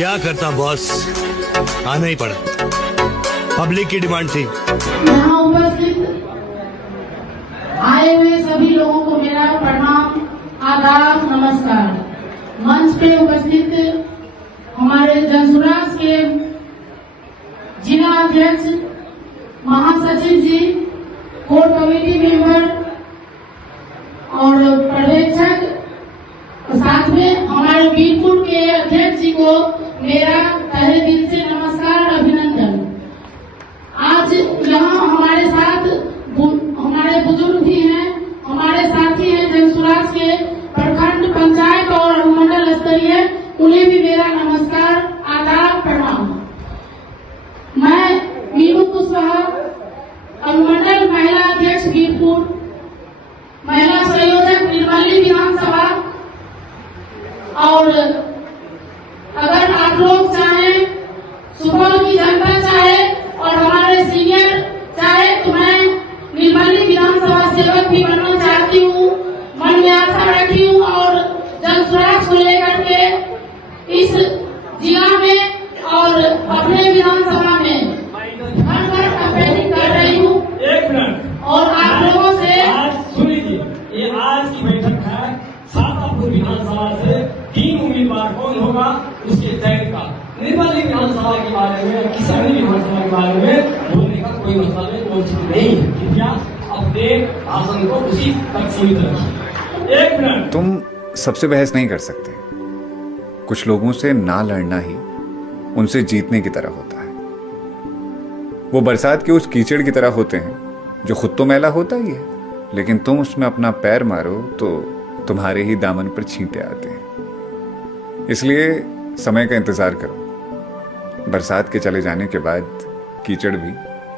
क्या करता बॉस, आना ही पड़ा, पब्लिक की डिमांड थी। यहाँ उपस्थित आए हुए सभी लोगों को मेरा प्रणाम, आदाब, नमस्कार। मंच पे उपस्थित हमारे जनसुराज के जिला अध्यक्ष, महासचिव जी, कोर कमेटी मेंबर और पर्यवेक्षक, साथ में हमारे बीरपुर के अध्यक्ष जी को मेरा तहे दिल से नमस्कार, अभिनंदन। आज यहाँ हमारे साथ हमारे बुजुर्ग भी हैं, हमारे साथी हैं जनसुराज के प्रखंड, पंचायत और मंडल स्तरीय, उन्हें भी मेरा नमस्कार, आदाब, प्रणाम। मैं मीनू कुशवाहा, अनुमंडल महिला अध्यक्ष बीरपुर, महिला संयोजक निर्मली विधानसभा। और अगर आप लोग चाहें, सुपौल की जनता चाहे और हमारे सीनियर चाहे, तो मैं निर्मली विधानसभा सेवक भी बनना चाहती हूँ, मन में आशा रखी हूँ और जनसुराज को लेकर के इस जिला में और अपने विधानसभा में हर बार कैंपेनिंग कर रही हूँ। एक मिनट, और आप लोगों से सुन लीजिए, ये आज की बैठक है सातापुर विधानसभा से 3 उम्मीदवार कौन होगा उसके चयन का। निर्मली विधानसभा के बारे में, किसी भी विधानसभा के बारे में बोलने का कोई मतलब नहीं है। कृपया अपने भाषण को उसी तक सीमित रखिए। एक मिनट, तुम सबसे बहस नहीं कर सकते। कुछ लोगों से ना लड़ना ही उनसे जीतने की तरह होता है। वो बरसात के उस कीचड़ की तरह होते हैं जो खुद तो मैला होता ही है, लेकिन तुम उसमें अपना पैर मारो तो तुम्हारे ही दामन पर छींटे आते हैं। इसलिए समय का इंतजार करो। बरसात के चले जाने के बाद कीचड़ भी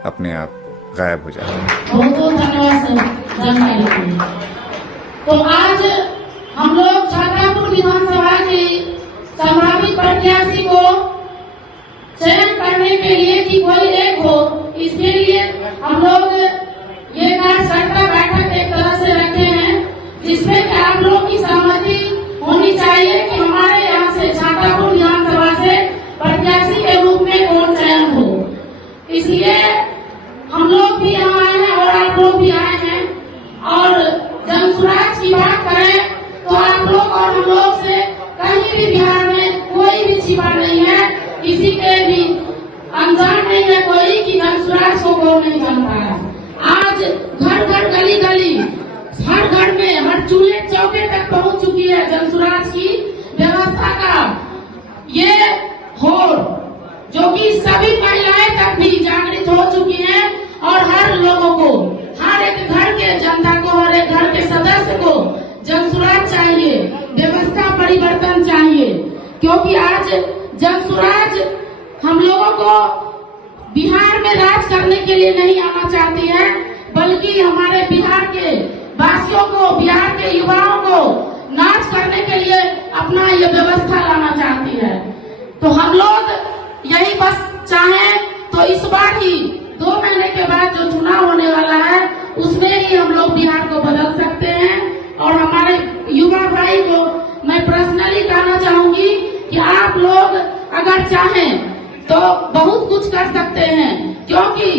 अपने आप गायब हो जाता है। बहुत बहुत धन्यवाद। तो आज हम लोग छात्रापुर विधानसभा की संभावित प्रत्याशी को चयन करने के लिए कि कोई एक हो, इसके लिए हम लोग ये कार्यकर्ता बैठक एक तरह से रखे हैं, जिसमें कि आप लोग की सहमति होनी चाहिए कि हमारे यहाँ से छात्रापुर विधानसभा से प्रत्याशी के रूप में कौन चयन हो। इसलिए हम लोग भी यहाँ आए हैं और आप लोग भी आए हैं। और जनसुराज की बात करें तो आप लोग और हम लोग से कहीं भी बिहार में कोई भी छिपा नहीं है, किसी के भी अनजान नहीं है कोई कि जनसुराज को कौन नहीं जानता है। आज घर घर, गली गली, हर घर में, हर चूल्हे चौके तक पहुंच चुकी है जनसुराज की व्यवस्था का ये होड़, जो कि सभी महिलाएं तक भी जागृत हो चुकी हैं। और हर लोगों को, हर एक घर के जनता को, हर एक घर के सदस्य को जनसुराज चाहिए, व्यवस्था परिवर्तन चाहिए। क्योंकि आज जनसुराज हम लोगों को बिहार में राज करने के लिए नहीं आना चाहती है, बल्कि हमारे बिहार के वासियों को, बिहार के युवाओं को नाच करने के लिए अपना ये व्यवस्था लाना चाहती है। तो हम लोग यही बस चाहें तो इस बार ही 2 महीने के बाद जो चुनाव होने वाला है उसमें ही हम लोग बिहार को बदल सकते हैं। और हमारे युवा भाई को मैं पर्सनली कहना चाहूंगी कि आप लोग अगर चाहें तो बहुत कुछ कर सकते हैं, क्योंकि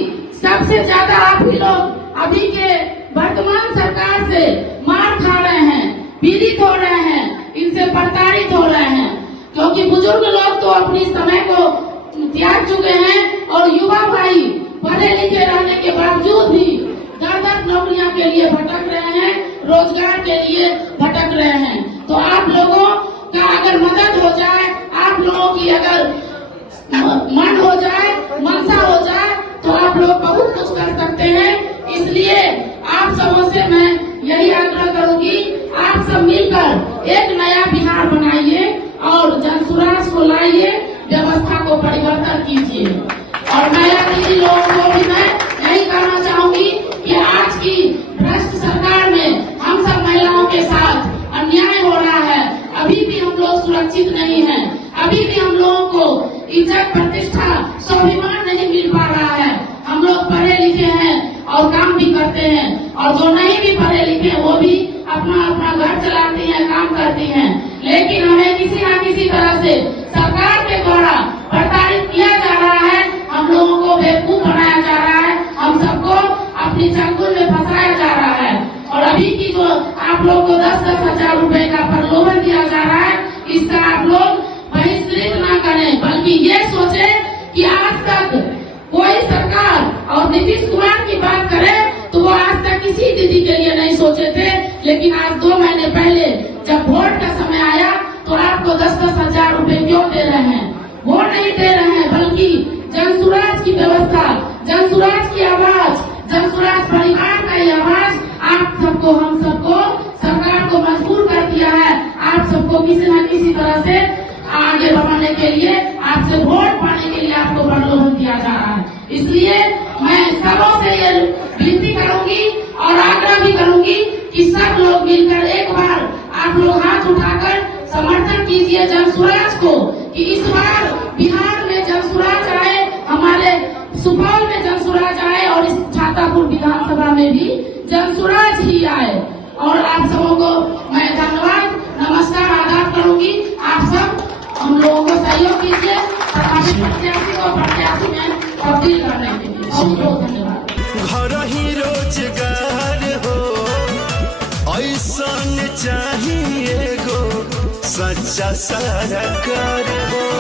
सबसे ज्यादा आप ही लोग अभी के वर्तमान सरकार से मार खा रहे हैं, पीड़ित हो रहे हैं, इनसे प्रताड़ित हो रहे हैं। क्योंकि बुजुर्ग लोग तो अपनी समय को त्याग चुके हैं और युवा भाई पढ़े लिखे रहने के बावजूद भी दर नौकरियां के लिए भटक रहे हैं, रोजगार के लिए भटक रहे हैं। तो आप लोगों का अगर मदद हो जाए, आप लोगों की अगर मन हो जाए, मनसा हो जाए, तो आप लोग बहुत कुछ कर सकते हैं। इसलिए आप सबों से मैं यही आग्रह करूंगी, आप सब मिलकर एक नया बिहार बनाइए और जनसुराज को लाइए, व्यवस्था को परिवर्तन कीजिए। और महिला दीदी लोगों को भी मैं यही कहना चाहूंगी कि आज की भ्रष्ट सरकार में हम सब महिलाओं के साथ अन्याय हो रहा है। अभी भी हम लोग सुरक्षित नहीं हैं, अभी भी हम लोगों को इज्जत, प्रतिष्ठा, स्वाभिमान नहीं मिल पा रहा है। हम लोग पढ़े लिखे हैं और काम भी करते हैं, और जो नहीं भी पढ़े लिखे वो भी अपना अपना घर चलाती हैं, काम करती हैं। लेकिन हमें किसी न किसी तरह से सरकार के द्वारा अपनी चंगुल में फंसाया जा रहा है। और अभी की जो आप लोग को 10-10 हजार रुपए का प्रलोभन दिया जा रहा है, इसका आप लोग बहिष्कृत ना करें, बल्कि ये सोचे कि आज तक कोई सरकार और नीतीश कुमार की बात करे तो वो आज तक किसी दीदी के लिए नहीं सोचे थे, लेकिन आज 2 महीने पहले जब वोट का समय आया तो आपको 10-10 हजार रुपए क्यों दे रहे हैं? वोट नहीं दे रहे हैं, बल्कि जनसुराज की व्यवस्था, जनसुराज की आवाज, जनसुराज परिवार का ये आवाज आप सबको, हम सबको, सरकार को मजबूर कर दिया है। आप सबको किसी न किसी तरह से आगे बढ़ाने के लिए, आपसे वोट पाने के लिए आपको प्रलोभन दिया जा रहा है। इसलिए मैं सबों से ये विनती करूंगी और आग्रह भी करूंगी कि सब लोग मिलकर एक बार आप लोग हाथ उठाकर समर्थन कीजिए जनसुराज को, कि इस बार बिहार में जनसुराज आए, हमारे सुपौल में जनसुराज आए और इस छातापुर विधानसभा में भी जनसुराज ही आए। और आप सबों को मैं धन्यवाद, नमस्कार, आदाब करूंगी। आप सब हम लोगों को सहयोग कीजिए हमारे प्रत्याशी को प्रत्याशी में तब्दील करने के लिए। बहुत बहुत धन्यवाद। घर ही रोजगार हो ऐसन चाहिए गो सच्चा सरकार हो।